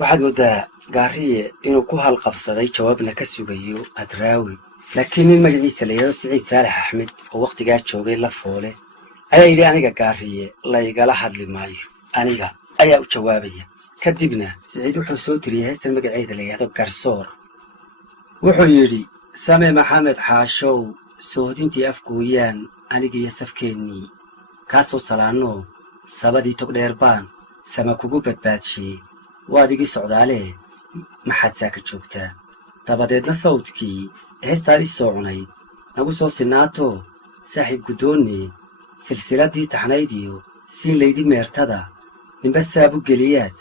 waxaad moodaa gaariye inuu ku halqabsaday jawaabna ka sugayo adraawi laakiin nin magaciisa la yidhaahdo siciid saalax axmed oo wakhtigaa joogay la foole ayaa yidhi aniga gaariye laygala hadli maayo aniga ayaa u jawaabaya kadibna siciid wuxuu soo tiriyey heestan magaceeda la yidhaahdo garsoor wuxuu yidhi same maxamed xaashow soohdintii afgooyaan anigiiyo safkeennii kaasoo salaannoo sabadii togdheer baan sama kugu badbaadshiyey waad igi socdaalee maxaad saaka joogtaa dabadeedna sawdkii heestaadii soo cunayd nagu soo sinnaatoo saaxiib guddoonnii silsiladdii taxnaydiyo siin laydi meertada ninba saabu geliyaad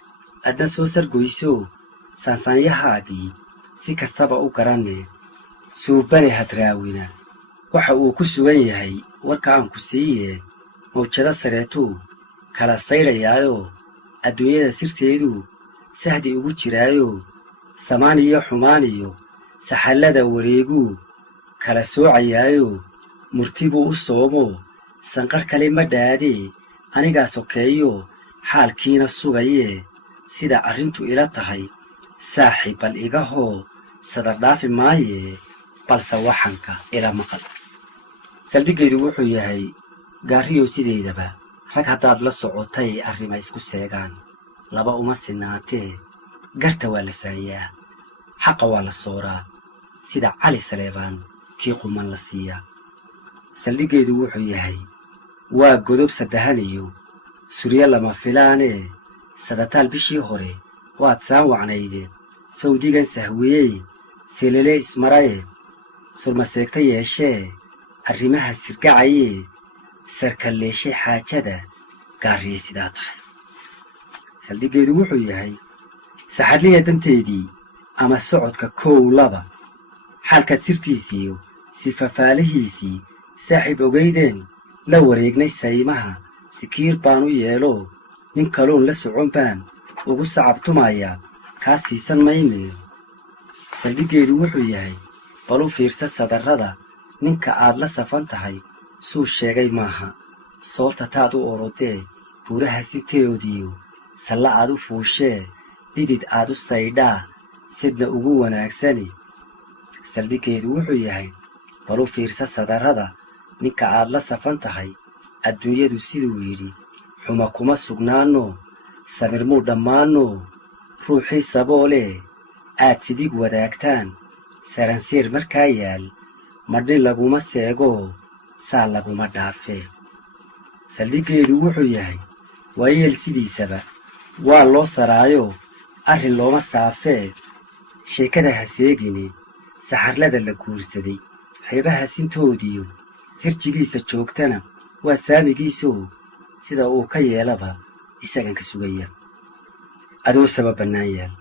adna soo sargoysoo saansaanyahaagii si kastaba u garanne suubbane hadraawina waxa uu ku sugan yahay warka aan ku siiye mawjado sareetuu kala saydhayaayoo adduunyada sirteeduu sahdi ugu jiraayoo samaan iyo xumaan iyo saxallada wareeguu kala soocayaayoo murti buu u soomoo sanqarh kale ma dhaadee anigaa sokeeyoo xaalkiina sugayee sida arrintu ila tahay saaxiib bal igahoo sadar dhaafi maayee balse waxanka ila maqal saldhiggeedu wuxuu yahay gaariyow sideedaba rag haddaad la socotay arrima isku seegaan laba uma sinnaatee garta waa la saayaa xaqa waa la sooraa sida cali saleebaan kii quman la siiyaa saldhiggeedu wuxuu yahay waa godob saddahan iyo suryo lama filaanee sadataal bishii hore waad saan wacnaydeen sawdigan sahwiyey selele ismaraye surmaseegta yeeshee arrimaha sirgacayee sarkalleeshay xaajada gaariye sidaa tahay saldhiggeedu wuxuu yahay saxadliya danteedii ama socodka kow laba xaalkaad sirtiisiiyo sifafaalihiisii saaxiib ogaydeen la wareegnay saymaha sikiir baan u yeeloo nin kaloon la socon baan ugu sacabtumayaa kaa siisan mayne saldhiggeedu wuxuu yahay bal u fiirsa sadarrada ninka aad la safan tahay suu sheegay maaha soolta taad u orodee buuraha siteodiyo salla aad u fuushee dhidid aad u saydhaa sidna ugu wanaagsani saldhiggeedu wuxuu yahay bal u fiirsa sadarrada ninka aad la safan tahay adduunyadu siduu yidhi xuma kuma sugnaanoo samir muu dhammaanoo ruuxii saboolee aad sidig wadaagtaan saranseer markaa yaal madhin laguma seegoo saa laguma dhaafee saldhiggeedu wuxuu yahay waayeel sidiisaba waa loo saraayoo arrin looma saafee sheekada ha seegine saxarlada la guursaday xeebaha sintoodiyo sirjigiisa joogtana waa saamigiisoo sida uu ka yeelaba isagan ka sugaya adoo saba bannaan yaal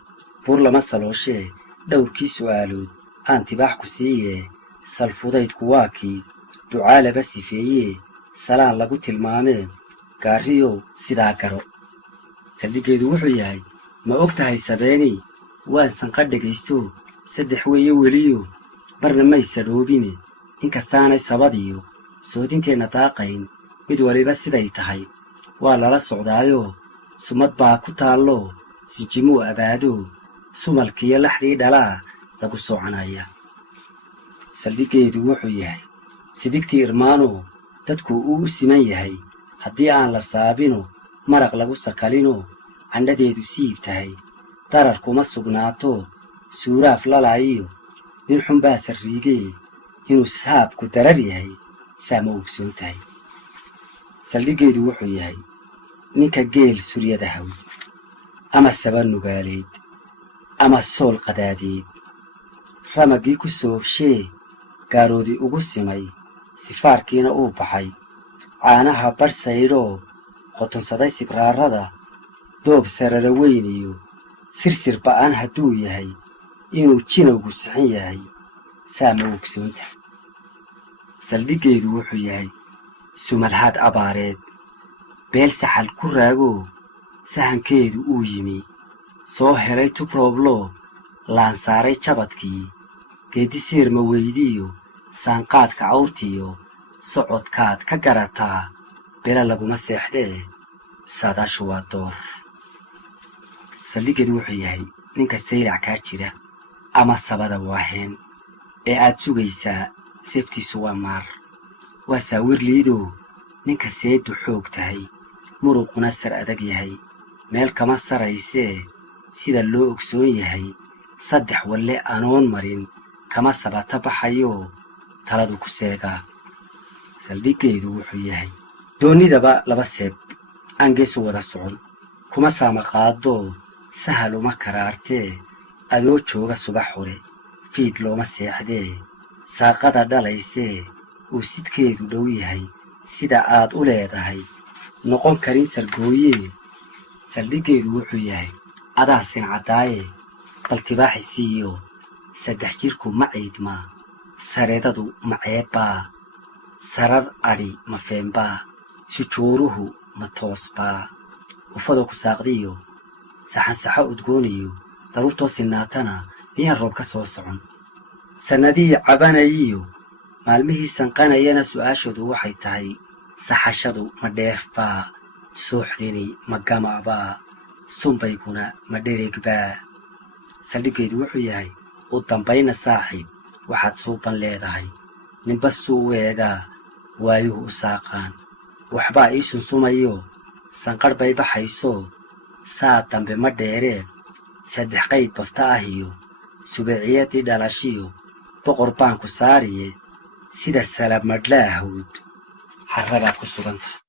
buur lama salooshee dhowrkii su'aalood aan tibaax ku siiyee salfudaydku waa kii ducaa laba sifeeyee salaan lagu tilmaamee gaariyow sidaa garo saldhiggeedu wuxuu yahay ma og tahay sabeenii waan sanqa dhegaysto saddex weeye weliyo barna may sadhoobine inkastaanay sabadiyo soodinteenna daaqayn mid waliba siday tahay waa lala socdaayoo sumad baa ku taalloo sinjimuu abaadoo sumalkiyo laxdii dhalaa lagu soconaya saldhiggeedu wuxuu yahay sidigtii irmaanoo dadku uu u siman yahay haddii aan la saabino maraq lagu sakalinoo candhadeedu siib tahay darar kuma sugnaatoo suuraaf lalaayiyo nin xunbaa sarriigee inuu saabku darar yahay saa ma ogsoon tahay saldhiggeedu wuxuu yahay ninka geel suryada haw ama saba nugaaleed ama sool qadaadeed ramaggii ku soobshee gaaroodii ugu simay sifaarkiina uu baxay caanaha badh saydhoo qotonsaday sibraarada doob sarara weyn iyo sirsir ba'aan hadduu yahay inuu jinowgu sixin yahay saa ma ogsoon tahay saldhiggeedu wuxuu yahay sumalhaad abaareed beel saxal ku raagoo sahankeedu uu yimi soo helay tubroobloo laansaaray jabadkii geeddiseer ma weydiiyo saanqaadka cawrtiyo socodkaad ka garataa bela laguma seexdee saadaashu waa door saldhiggeedu wuxuu yahay ninka sayrac kaa jira ama sabada waaheen ee aad sugaysaa seeftiisu waa maar waa saawir liidoo ninka seedu xoog tahay muruquna sar adag yahay meel kama saraysee sida loo ogsoon yahay saddex walle anoon marin kama sabata baxayoo taladu ku seegaa saldhiggeedu wuxuu yahay doonnidaba laba seeb aan geesu wada socon kuma saama qaadoo sahal uma karaartee adoo jooga subax hore fiid looma seexdee saaqada dhalaysee uu sidkeedu dhow yahay sida aad u leedahay noqon karin sargooyee saldhiggeedu wuxuu yahay adaa sincadaaye baltibaaxi siiyo saddex jirku ma ciidmaa sareedadu ma ceebbaa sarar adhi ma feenbaa sujuuruhu ma toosbaa ufada ku saaqdiyo saxansaxo udgooniyo daruurtoo sinaatana miyaan roob ka soo socon sannadihii cabanayiyo maalmihii sanqanayana su'aashoodu waxay tahay saxashadu ma dheefbaa sooxdini ma gamabaa sunbayguna ma dhereegbaa saldhiggeedu wuxuu yahay u dambayna saaxiib waxaad suuban leedahay ninba suu u eegaa waayuhu u saaqaan waxbaa ii sunsumayo sanqadh bay baxaysoo saa dambe ma dheeree saddex qayd bafta ah iyo subeeciyadii dhalashiyo boqor baan ku saariye sida salab madhlaahawd xarragaad ku sugan tahay